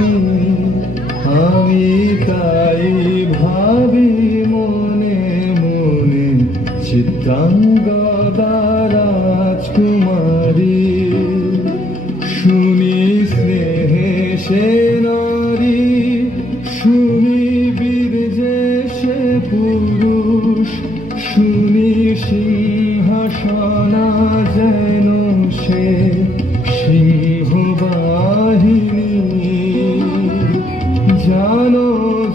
তুমি, আমি তাই ভাবি মনে মনে, চিত্রাঙ্গদা রাজকুমারী। শুনি স্নেহে সে নারী, শুনি বীর যে সে পুরুষ, শুনি সিংহাসনা যেন সে সিংহবাহিনী। জানো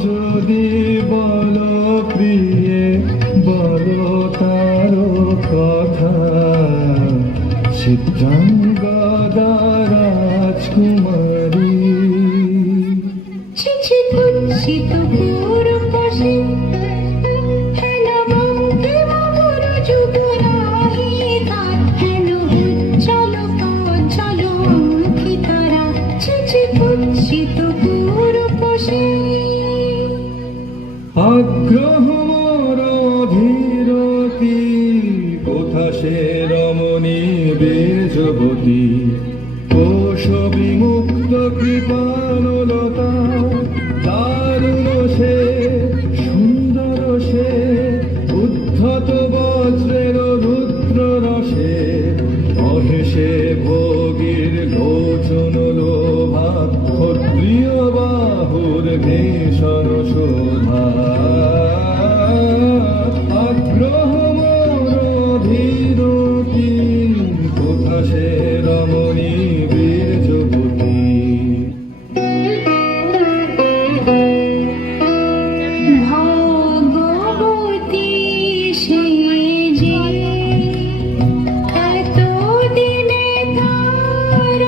যদি বলো প্রিয়ে, বলো তার কথা, চিত্রাঙ্গদা রাজকুমারী। চিঠি কুৎসিত পুরুষে হেন বঙ্কিম গুরু যুবরাহি তার, হেন উজ্জ্বল উজ্জ্বল অঙ্কিতারা। চিঠি কুৎসিত পুরুষে আগ্রহ মোর ধীরতি, কোথা সে রমণী বীর্যবতী, কোশ বিমুক্ত কৃপানলতা, দারুণ সে সুন্দর সে, উদ্ধত বজ্রের রুদ্র রসে, অহেসে ভোগীর গোচন লোভা, ক্ষত্রিয় বাহুর ভীষণ শোভা। আগ্রহ মোর ধীরতি, কোথা সে রমণী বীর্যবতী। ভগবতী সে যে এতদিনে তার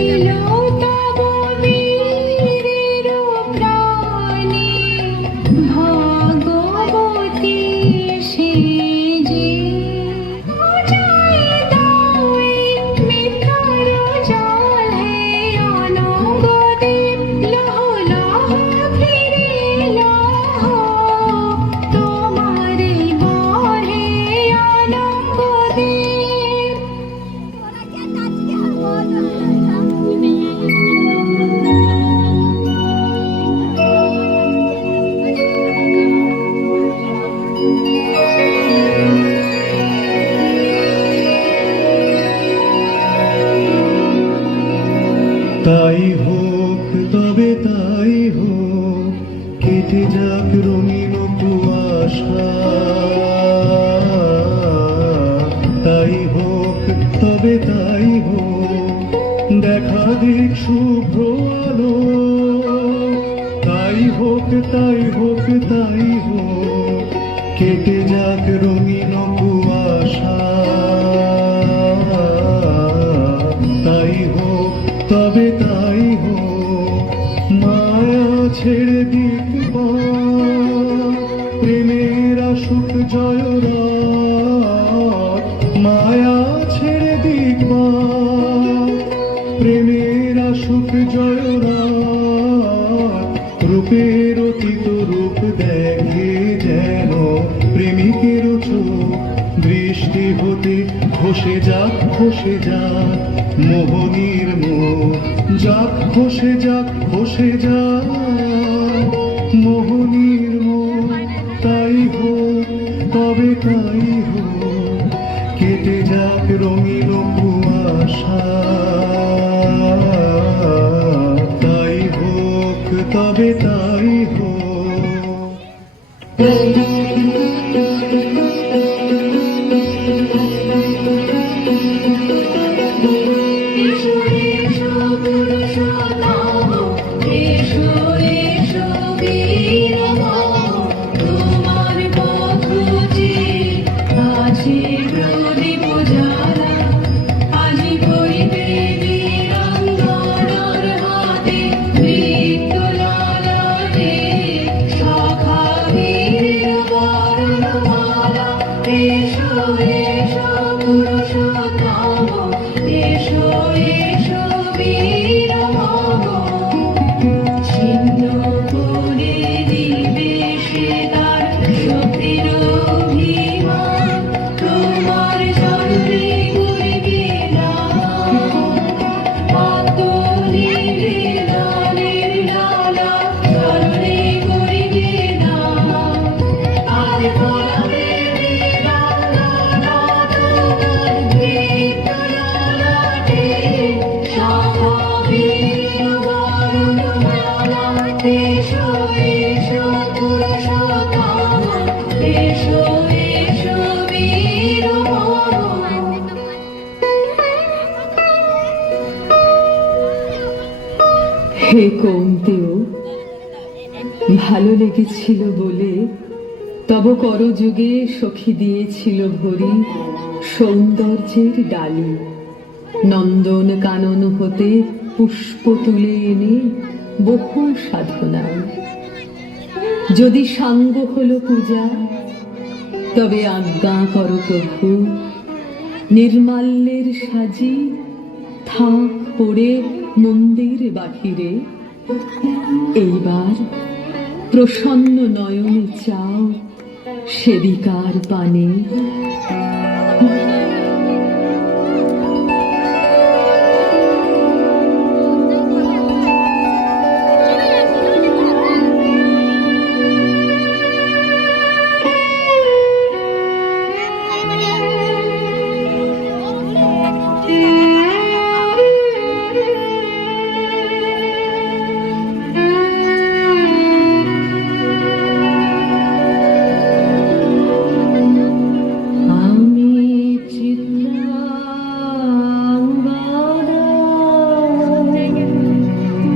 এলো তব বীরের প্রাণে। ভগবতী সে যে যায় দায় মিঠার জল, হে অনঙ্গদেব লহ লহ ফিরে লহ, তোমারে বহে অনঙ্গদেব। তাই হোক তবে তাই হোক, কেটে যাক রঙিন কুয়াশা। তাই হোক তবে তাই হোক, দেখা দিক শুভ্র আলো। তাই হোক তাই হোক তাই হোক, কেটে যাক রঙিন কুয়াশা। তাই হোক তবে তাই হোক, মায়া ছেড়ে দিক প্রেমের আসুক জয়রাত। মায়া ছেড়ে দিক প্রেমের আসুক জয়রাত। রূপের অতীত রূপ দেখে যেন প্রেমিকের চোখ, দৃষ্টি হতে খসে যাক খসে যাক মোহনীর মুখ। যাক খসে যাক খসে যাক মোহনীর মুখ। তাই হোক তবে তাই হোক, কেটে যাক রঙিন কুয়াশা। তাই হোক তবে তাই হোক। এসো এসো পুরুষোত্তম, এসো এসো বীরতম, তোমার পথ যে আছে প্রদীপ জ্বালা। আজি করিবে বীরাঙ্গনার হাতে মৃত্যুলালা হে কমতেও ভালো লেগেছিল বলে তব করযুগে সখী দিয়েছিল ভরি সৌন্দর্যের ডালি। নন্দন কানন হতে পুষ্প তুলে এনে বহু সাধনায় যদি সাঙ্গ হলো পূজা, তবে আজ্ঞা করো প্রভু নির্মাল্যের সাজি থাক পড়ে মন্দির বাহিরে। এইবার প্রসন্ন নয়নে চাও সেবিকার পানে। আমি চিত্রাঙ্গদা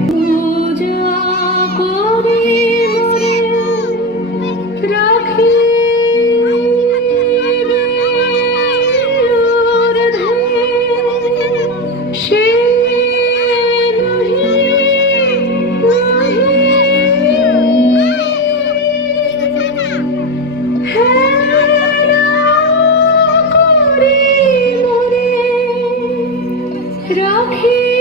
পূজা করি মনে রাখি সে রাখি